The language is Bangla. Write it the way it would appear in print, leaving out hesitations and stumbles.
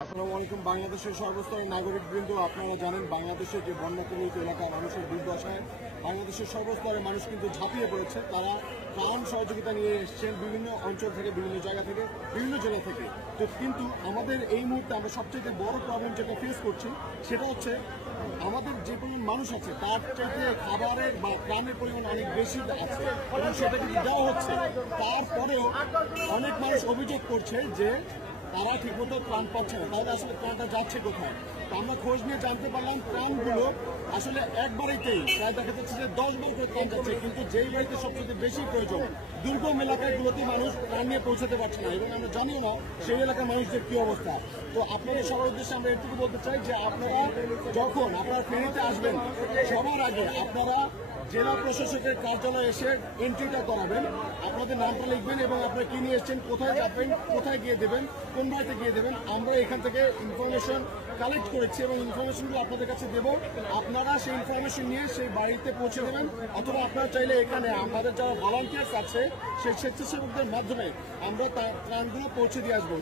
আসসালামু আলাইকুম। বাংলাদেশের সর্বস্তরের নাগরিকবৃন্দ, আপনারা জানেন বাংলাদেশের যে বন্যাকবলিত এলাকা মানুষের দুর্দশায় বাংলাদেশের সর্বস্তরের মানুষ কিন্তু ঝাঁপিয়ে পড়েছে। তারা ত্রাণ সহযোগিতা নিয়ে এসছেন বিভিন্ন অঞ্চল থেকে, বিভিন্ন জায়গা থেকে, বিভিন্ন জেলা থেকে। তো কিন্তু আমাদের এই মুহূর্তে আমরা সবচেয়ে বড় প্রবলেম যেটা ফেস করছি সেটা হচ্ছে আমাদের যে পরিমাণ মানুষ আছে তার চাইতে খাবারের বা ত্রাণের পরিমাণ অনেক বেশি আছে এবং সেটা কিন্তু দেওয়া হচ্ছে। তারপরেও অনেক মানুষ অভিযোগ করছে যে তারা ঠিকমতো ত্রাণ পাচ্ছে না, তাহলে আসলে ত্রাণটা যাচ্ছে কোথায়। তো আমরা খোঁজ নিয়ে জানতে পারলাম ত্রাণগুলো আসলে একবারেতেই প্রায় দেখা যাচ্ছে যে 10 বার করে ত্রাণ যাচ্ছে, কিন্তু যেই বাড়িতে সবচেয়ে বেশি প্রয়োজন দুর্গম এলাকাগুলোতে মানুষ ত্রাণ নিয়ে পৌঁছাতে পারছে না এবং আমরা জানিও না সেই এলাকার মানুষদের কি অবস্থা। তো আপনাদের সবার উদ্দেশ্যে আমরা এটুকু বলতে চাই যে আপনারা যখন আপনারা ফেরিতে আসবেন সবার আগে আপনারা জেলা প্রশাসকের কার্যালয়ে এসে এন্ট্রিটা করাবেন, আপনাদের নামটা লিখবেন এবং আপনারা কি নিয়ে এসছেন, কোথায় যাবেন, কোথায় গিয়ে দেবেন, কোন বাড়িতে গিয়ে দেবেন। আমরা এখান থেকে ইনফরমেশন কালেক্ট করেছি এবং ইনফরমেশনগুলো আপনাদের কাছে দেবো। আপনারা সেই ইনফরমেশন নিয়ে সেই বাড়িতে পৌঁছে দেবেন, অথবা আপনারা চাইলে এখানে আমাদের যারা ভলান্টিয়ার্স আছে সেই স্বেচ্ছাসেবকদের মাধ্যমে আমরা ত্রাণগুলো পৌঁছে দিয়ে আসবো।